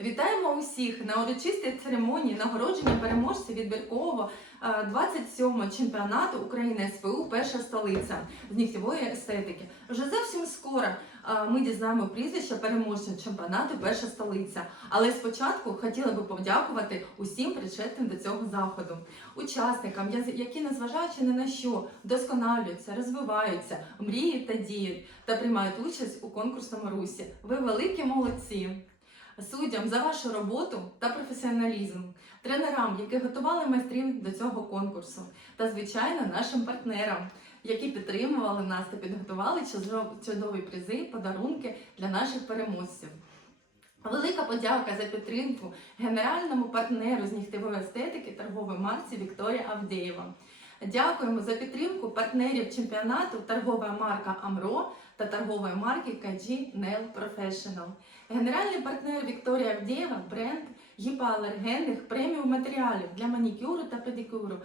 Вітаємо усіх на урочистій церемонії нагородження переможців відбіркового е, 27-го чемпіонату України СПУ Перша столиця з нігтєвої естетики. Вже зовсім скоро е, ми дізнаємо прізвище переможця чемпіонату Перша столиця. Але спочатку хотіла би подякувати усім причетним до цього заходу, учасникам, які, незважаючи ні на що, вдосконалюються, розвиваються, мріють та діють та приймають участь у конкурсному русі. Ви великі молодці! Суддям за вашу роботу та професіоналізм, тренерам, які готували майстрів до цього конкурсу, та звичайно нашим партнерам, які підтримували нас та підготували чудові призи, подарунки для наших переможців. Велика подяка за підтримку генеральному партнеру з нігтєвої естетики торгової марці Вікторія Авдєєва. Дякуємо за підтримку партнерів чемпіонату торгова марка Амро та торгової марки KG Nail Professional. Генеральний партнер Вікторія Авдєєва бренд гіпоалергенних преміум матеріалів для манікюру та педикюру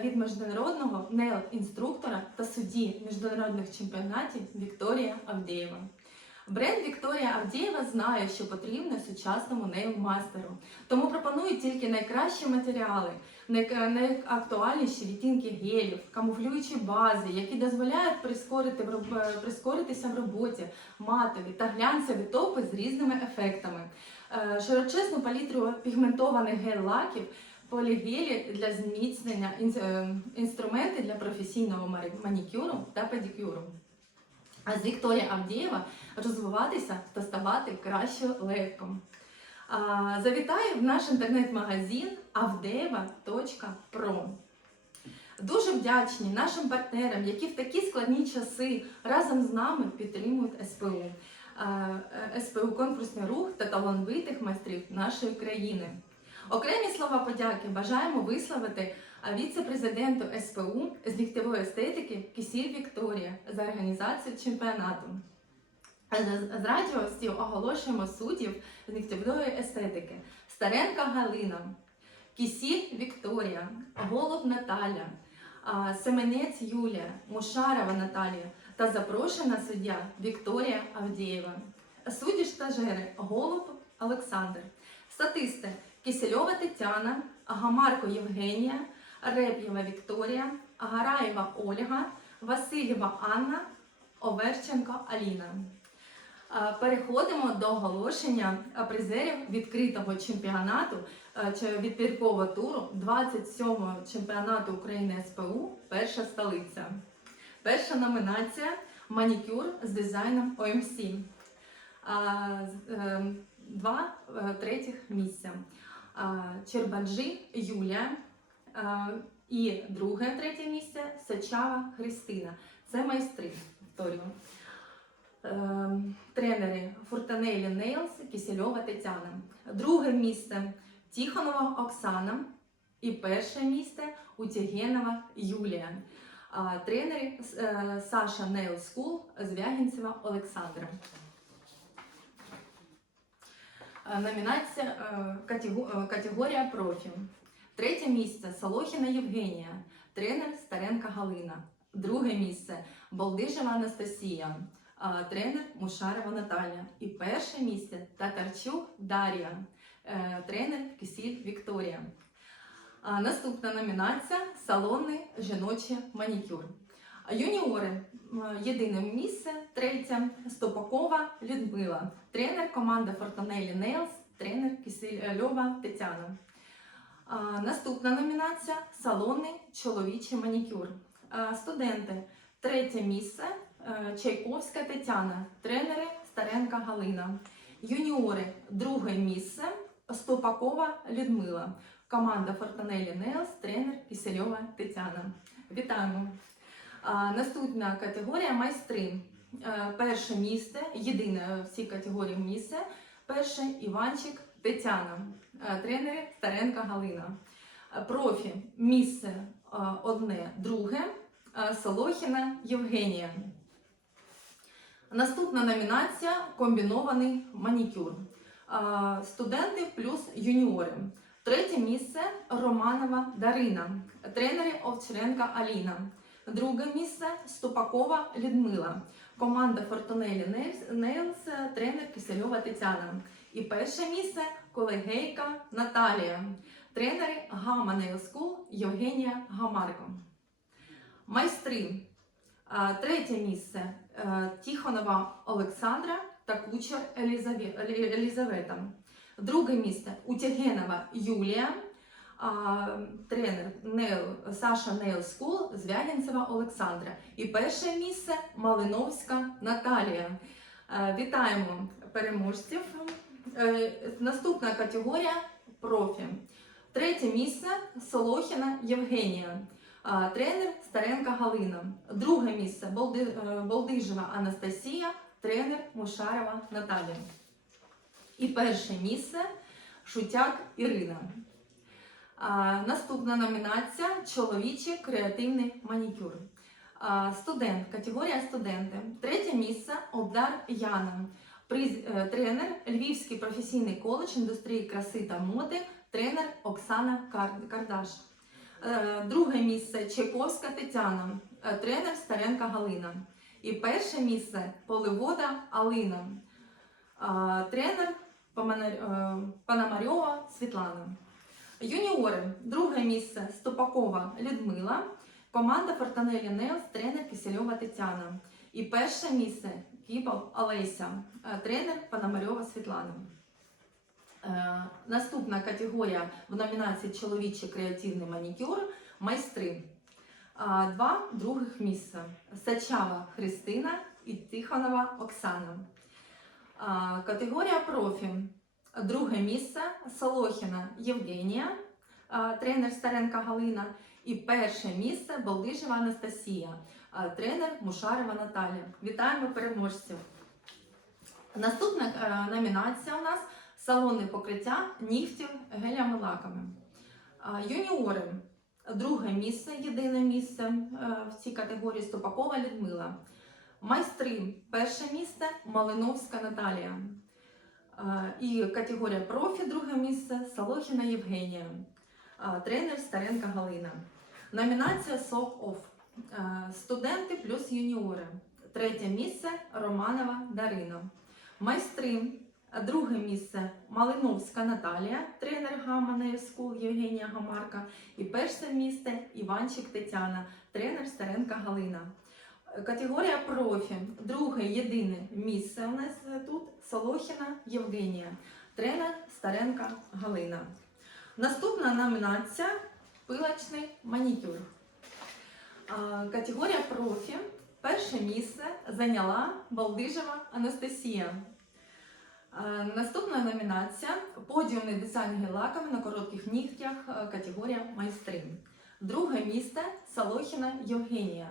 від міжнародного нейл-інструктора та судді міжнародних чемпіонатів Вікторія Авдєєва. Бренд Вікторія Авдєєва знає, що потрібно сучасному нейл-мастеру, тому пропонує тільки найкращі матеріали, найактуальніші відтінки гелів, камуфлюючі бази, які дозволяють прискорити прискоритися в роботі, матові та глянцеві топи з різними ефектами, Е, широчезну палітру пігментованих гель-лаків, полігелі для зміцнення, е, інструменти для професійного манікюру та педикюру. А з Вікторія Авдієва розвиватися та ставати краще легко. А, Завітаю в наш інтернет-магазин avdeva.pro. Дуже вдячні нашим партнерам, які в такі складні часи разом з нами підтримують СПУ. Е, СПУ конкурсний рух та талановитих майстрів нашої країни. Окремі слова подяки бажаємо висловити а, віце-президенту СПУ з нігтєвої естетики Кисіль Вікторія за організацію чемпіонату. З- З оголошуємо суддів з нігтєвої естетики Старенка Галина, Кисіль Вікторія, Голуб Наталя, Семенець Юлія, Мушарова Наталія та запрошена суддя Вікторія Авдієва. Судді стажери Голуб Олександр, статисти Кисельова Тетяна, Гамарко Євгенія, Реп'єва Вікторія, Гараєва Ольга, Васильєва Анна, Оверченко Аліна. Е, Переходимо до оголошення е, призерів відкритого чемпіонату е, чи відбіркового туру 27-го чемпіонату України СПУ Перша столиця. Перша номінація манікюр з дизайном ОМС. Два третіх місця. А, Чербанджи Юлія і друге третє місце Сачава Христина. Це майстри. Повторюю. Ем, Тренери Фуртанелі Нейлс, Кисельова Тетяна. Друге місце Тихонова Оксана. І перше місце Утягенова Юлія. Тренери е, Саша Нейл Скул, Звягінцева Олександра. Е, Номінація е, катего- е, категорія профі. Третє місце Солохіна Євгенія, тренер Старенка Галина. Друге місце Болдижева Анастасія, тренер Мушарова Наталя. І перше місце Татарчук Дар'я, е, тренер Кисіль Вікторія. Наступна номінація салонний жіночий манікюр. Юніори єдине місце, третє Стопакова Людмила, тренер команди Фортанелі Нейлс, тренер Кисельова Тетяна. Наступна номінація салонний чоловічий манікюр. Студенти. Третє місце е, Чайковська Тетяна, тренери Старенка Галина. Юніори. Друге місце Стопакова Людмила. Команда Фортанелі Нейлс, тренер Кисельова Тетяна. Вітаємо! Наступна категорія майстри. Е, Перше місце, єдине в цій категорії місце. Перше Іванчик Тетяна, тренери Старенка Галина. Е, Профі місце е, одне, друге е, Солохіна Євгенія. Наступна номінація комбінований манікюр. Е, Студенти плюс юніори. Третє місце Романова Дарина, тренери Овчаренка Аліна. Друге місце Ступакова Людмила, команда Фортунелі Нейлс, тренер Кисельова Тетяна. І перше місце колегейка Наталія, тренери Гама Nail School Євгенія Гамарко. Майстри. Третє місце е, Тихонова Олександра та Кучер Елізаве- Елізавета. Друге місце Утягенова Юлія, тренер Нейл, Саша Нейл Скул Звягінцева Олександра. І перше місце Малиновська Наталія. Е, Вітаємо переможців. Е, Наступна категорія профі. Третє місце Солохіна Євгенія. Тренер Старенка Галина. Друге місце е, Болдижева Анастасія, тренер Мушарова Наталія. І перше місце Шутяк Ірина. Наступна номінація чоловічий креативний манікюр. Студент, категорія студенти. Третє місце Обдар Яна. Приз, е, тренер Львівський професійний коледж індустрії краси та моди, тренер Оксана Кар- Кардаш. Е, Друге місце Чайковська Тетяна, е, тренер Старенка Галина. І перше місце Поливода Алина, тренер е, Світлана. Юніори. Друге місце Ступакова Людмила, команда Фортанелі Неос, тренер Кисельова Тетяна. І перше місце Кіпал Олеся, е, тренер Пономарьова Світлана. Е, Наступна категорія в номінації Чоловічий креативний манікюр майстри. Два других місця: Сачава Христина і Тихонова Оксана. Категорія профі. Друге місце Солохіна Євгенія, тренер Старенка Галина. І перше місце Балдижева Анастасія, тренер Мушарева Наталія. Вітаємо переможців! Наступна е, номінація у нас салонне покриття нігтів гелями-лаками. Юніори. Друге місце, єдине місце е, в цій категорії Стопакова Людмила. Майстри. Перше місце Малиновська Наталія. Е, І категорія профі, друге місце Солохіна Євгенія. Е, Тренер Старенка Галина. Номінація Сок Оф. Студенти плюс юніори. Третє місце Романова Дарина. Майстри. Друге місце Малиновська Наталія, тренер Гама School Євгенія Гамарка. І перше місце Іванчик Тетяна, тренер Старенка Галина. Категорія профі. Друге єдине місце у нас тут Солохіна Євгенія, тренер Старенка Галина. Наступна номінація пилочний манікюр. Категорія профі. Перше місце зайняла Балдижева Анастасія. Наступна номінація подіумний дизайн гель-лаками на коротких нігтях категорія майстри. Друге місце Салохіна Євгенія,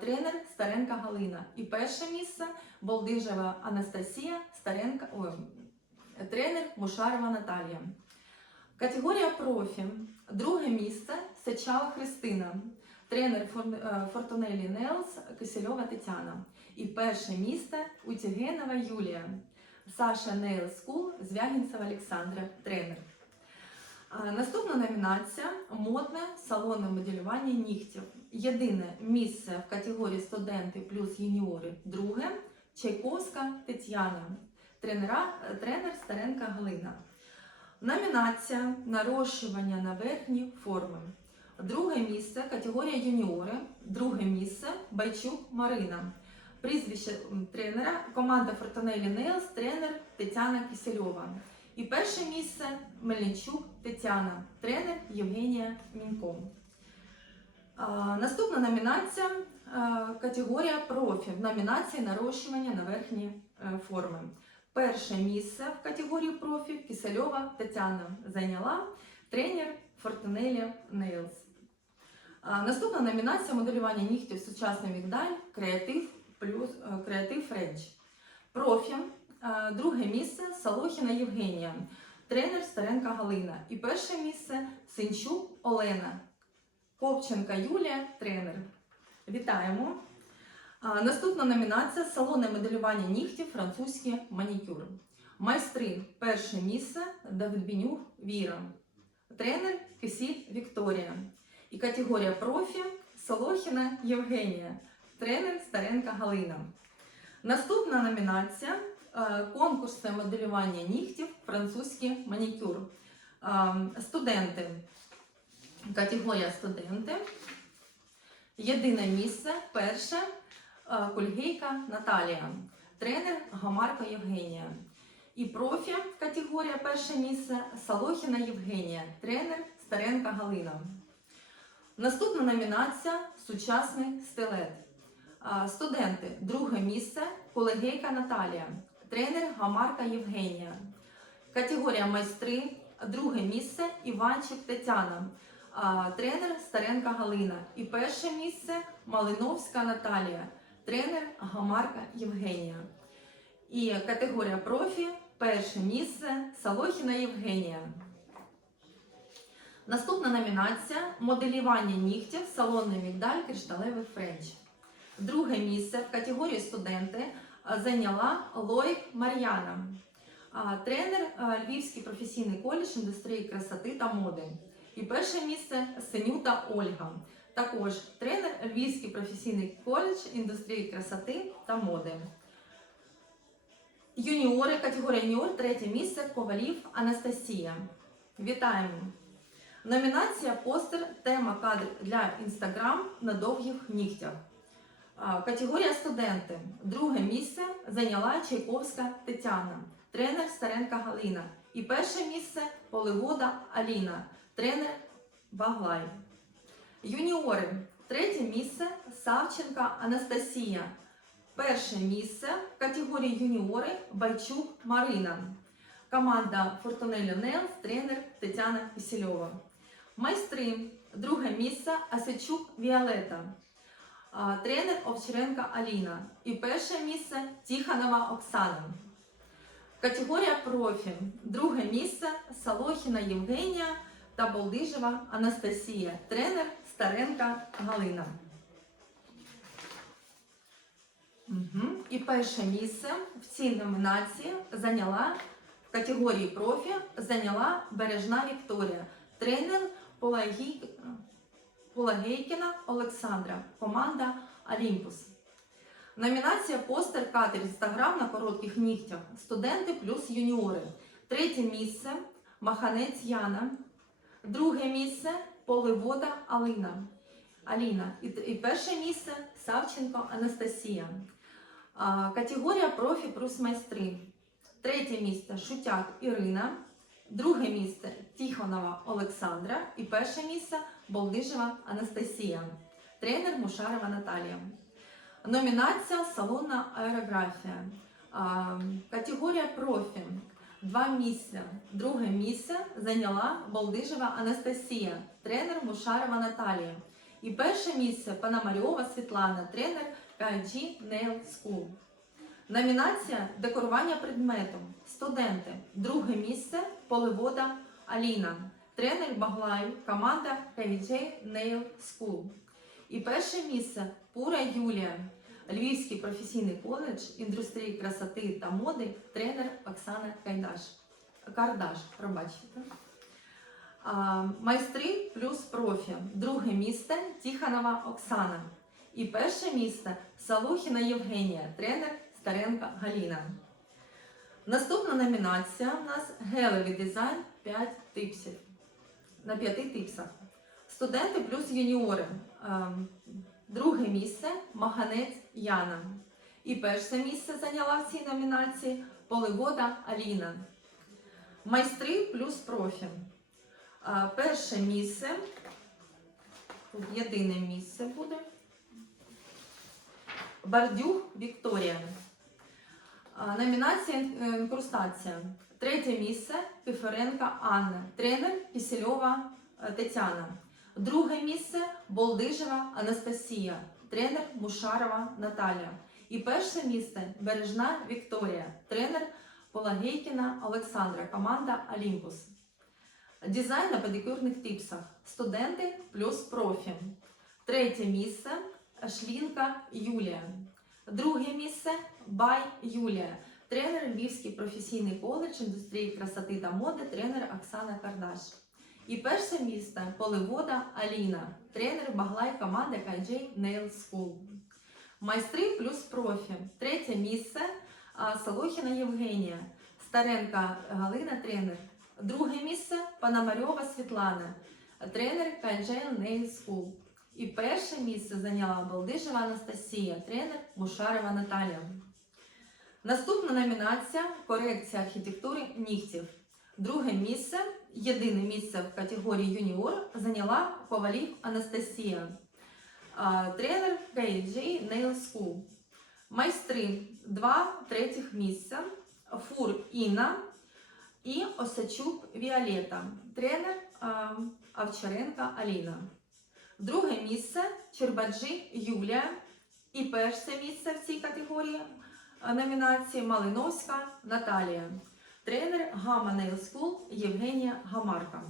тренер Старенка Галина. І перше місце Болдижева Анастасія, Старенка, ой, тренер Мушарова Наталія. Категорія профі. Друге місце Сечава Христина, тренер е, Фортунелі Нелс Кисельова Тетяна. І перше місце Утягенова Юлія. Саша Нейл Скул, Звягінцева Олександра, тренер. Наступна номінація модне салонне моделювання нігтів. Єдине місце в категорії студенти плюс юніори. Друге Чайковська Тетяна, тренера, тренер Старенка Галина. Номінація нарощування на верхні форми. Друге місце категорія юніори. Друге місце Байчук Марина. Прізвище тренера, команда Фортанелі Нейлс, тренер Тетяна Кисельова. І перше місце Мельничук Тетяна, тренер Євгенія Мінько. Наступна номінація категорія профі. В номінації нарощування на верхні е, форми. Перше місце в категорії профі Кисельова Тетяна зайняла тренер Фортанелі Нейлс. Наступна номінація моделювання нігтів сучасний мігдаль, креатив плюс е, креатив Френч. Профі. Друге місце Салохіна Євгенія, тренер Старенка Галина. І перше місце Синчук Олена, Копченка Юлія, тренер. Вітаємо! Наступна номінація салонне моделювання нігтів, французький манікюр. Майстри перше місце Давидбінюк Віра, тренер Кисіль Вікторія. І категорія профі Солохіна Євгенія, тренер Старенка Галина. Наступна номінація е, конкурси моделювання нігтів, французький манікюр. Е, Студенти. Категорія студенти. Єдине місце. Перше. Кульгейка Наталія. Тренер Гамарко Євгенія. І профі категорія перше місце Салохіна Євгенія, тренер Старенка Галина. Наступна номінація Сучасний стилет. Студенти друге місце Колегейка Наталія, тренер Гамарка Євгенія. Категорія майстри друге місце Іванчик Тетяна, тренер Старенка Галина. І перше місце Малиновська Наталія, тренер Гамарка Євгенія. І категорія профі перше місце Салохіна Євгенія. Наступна номінація моделювання нігтів салонний мігдаль кришталевий френч. Друге місце в категорії студенти зайняла Лойк Мар'яна, тренер Львівський професійний коледж індустрії красоти та моди. І перше місце Синюта Ольга, також тренер Львівський професійний коледж індустрії красоти та моди. Юніори, категорія юніор, третє місце Ковалів Анастасія. Вітаємо! Номінація постер тема кадр для інстаграм на довгих нігтях. Категорія студенти. Друге місце зайняла Чайковська Тетяна, тренер Старенка Галина. І перше місце Поливода Аліна, тренер Баглай. Юніори. Третє місце Савченка Анастасія. Перше місце в категорії юніори Байчук Марина. Команда Фортунелі Нелс, тренер Тетяна Кисельова. Майстри. Друге місце Асечук Віолета. Тренер Овчаренка Аліна. І перше місце Тихонова Оксана. Категорія профі. Друге місце Салохіна Євгенія та Болдижева Анастасія. Тренер Старенка Галина. Угу. І перше місце в цій номінації зайняла в категорії профі зайняла Бережна Вікторія, тренер. Полагейкіна Олександра, команда Олімпус. Номінація постер катер Інстаграм на коротких нігтях. Студенти плюс юніори. Третє місце Маханець Яна. Друге місце Поливода Алина. Аліна. І, і перше місце Савченко Анастасія. А, Категорія профі плюс майстри. Третє місце Шутяк Ірина. Друге місце Тихонова Олександра. І перше місце Болдижева Анастасія. Тренер Мушарова Наталія. Номінація Салонна аерографія. Категорія профі. Два місця. Друге місце зайняла Болдижева Анастасія, тренер Мушарова Наталія. І перше місце Пономарьова Світлана, тренер KG Nail School. Номінація Декорування предметом. Студенти. Друге місце Поливода Аліна, тренер Баглай, команда KG Nail School. І перше місце Пура Юлія, Львівський професійний коледж індустрії красоти та моди, тренер Оксана Кайдаш. Кардаш, пробачте. Майстри плюс профі. Друге місце Тихонова Оксана. І перше місце Салухіна Євгенія, тренер Старенка Галіна. Наступна номінація у нас гелевий дизайн 5 типсів. На 5 типсах. Студенти плюс юніори. Ем, Друге місце Маганець Яна. І перше місце зайняла в цій номінації Поливода Аліна. Майстри плюс профі. Перше місце. Єдине місце буде. Бардюх Вікторія. Номінація е, інкрустація. Третє місце Піференка Анна. Тренер Кисельова е, Тетяна. Друге місце Болдижева Анастасія, тренер Мушарова Наталя. І перше місце Бережна Вікторія, тренер Полагейкіна Олександра, команда Олімпус. Дизайн на педикюрних типсах. Студенти плюс профі. Третє місце Шлінка Юлія. Друге місце Бай Юлія. Тренер Львівський професійний коледж індустрії красоти та моди, тренер Оксана Кардаш. І перше місце Поливода Аліна, тренер Баглай команди KJ Nail School. Майстри плюс профі. Третє місце Солохіна Євгенія, Старенка Галина, тренер. Друге місце Пономарьова Світлана, тренер KJ Nail School. І перше місце зайняла Балдижева Анастасія, тренер Мушарова Наталія. Наступна номінація корекція архітектури нігтів. Друге місце, єдине місце в категорії юніор зайняла Ковалів Анастасія, тренер KJ Nail School. Майстри два третіх місця, Фур Інна і Осачук Віолета, тренер а, Овчаренка Аліна. Друге місце Чербаджі Юлія. І перше місце в цій категорії номінації Малиновська Наталія, тренер Гама Nail School Євгенія Гамарка.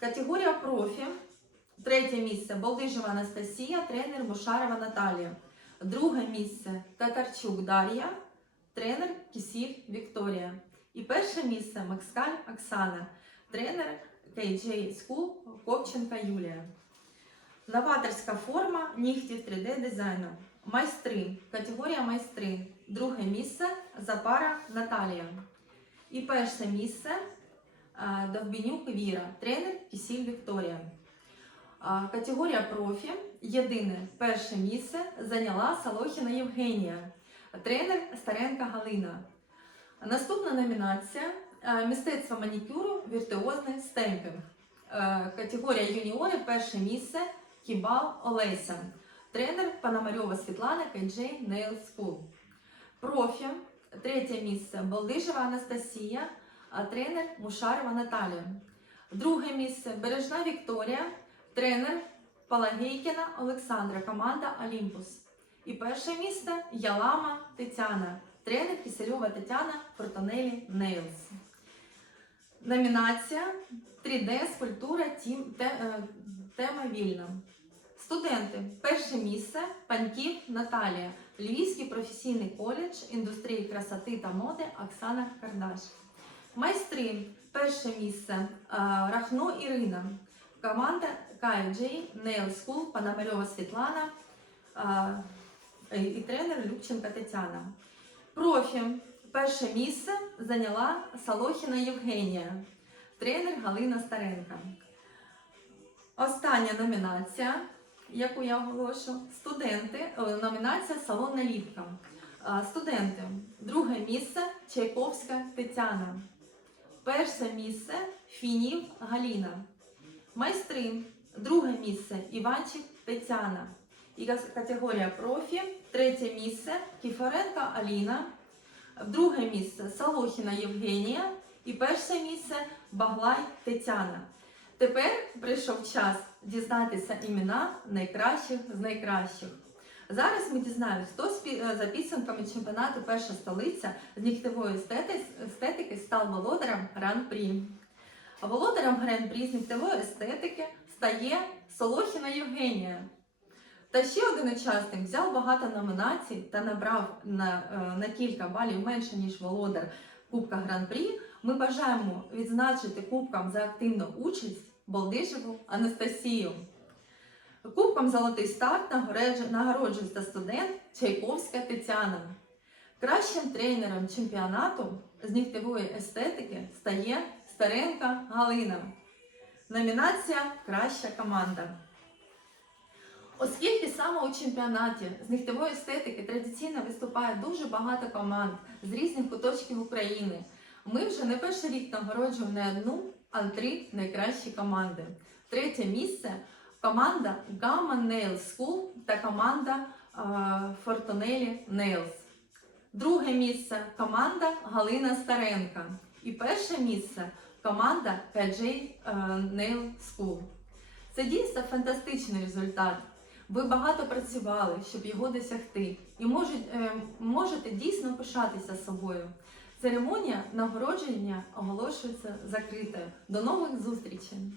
Категорія профі. Третє місце Болдижева Анастасія, тренер Мушарова Наталія. Друге місце Татарчук Дар'я, тренер Кісіль Вікторія. І перше місце Макскаль Оксана, тренер KJ School Копченка Юлія. Новаторська форма нігтів 3D дизайну. Майстри. Категорія майстри. Друге місце Запара Наталія. І перше місце Довбінюк Віра, тренер Кісіль Вікторія. Категорія профі. Єдине перше місце зайняла Салохіна Євгенія, тренер Старенка Галина. Наступна номінація е, мистецтво манікюру віртуозний стемпінг. Е, Категорія юніори перше місце Кібал Олеся, тренер Пономарьова Світлана KJ Nail School. Профі третє місце Болдижева Анастасія, а тренер Мушарова Наталія. Друге місце Бережна Вікторія, тренер Палагейкіна Олександра, команда Олімпус. І перше місце Ялама Тетяна, тренер Кисельова Тетяна Фортанелі Нейлс. Номінація 3D скульптура тім, те, е, тема вільна. Студенти. Перше місце Паньків Наталія, Львівський професійний коледж індустрії красоти та моди Оксана Кардаш. Майстри. Перше місце е, Рахно Ірина. Команда KJ Nail School Пономарьова Світлана е, і тренер Любченка Тетяна. Профі. Перше місце зайняла Салохіна Євгенія, тренер Галина Старенка. Остання номінація, яку я оголошу, студенти, номінація Салонна ліпка. Студенти. Друге місце Чайковська Тетяна. Перше місце Фінів Галіна. Майстри. Друге місце Іванчик Тетяна. І категорія профі. Третє місце Кіфоренка Аліна. Друге місце Салохіна Євгенія. І перше місце Баглай Тетяна. Тепер прийшов час дізнатися імена найкращих з найкращих. Зараз ми дізнаємось, хто е, за підсумками чемпіонату перша столиця з нігтевої естети- естетики став володарем Гран-прі. А володарем Гран-прі з нігтевої естетики стає Солохіна Євгенія. Та ще один учасник взяв багато номінацій та набрав на, е, на кілька балів менше, ніж володар Кубка Гран-прі. Ми бажаємо відзначити кубком за активну участь Болдишеву Анастасію. Кубком Золотий старт нагороджується студент Чайковська Тетяна. Кращим тренером чемпіонату з нігтєвої естетики стає Старенка Галина. Номінація Краща команда. Оскільки саме у чемпіонаті з нігтєвої естетики традиційно виступає дуже багато команд з різних куточків України, ми вже не перший рік нагороджуємо не одну, а три найкращі команди. Третє місце команда Gamma Nail School та команда Fortunelli Nails. Друге місце команда Галина Старенка. І перше місце команда KJ Nail School. Це дійсно фантастичний результат. Ви багато працювали, щоб його досягти, і е, можете дійсно пишатися собою. Церемонія нагородження оголошується закритою. До нових зустрічей!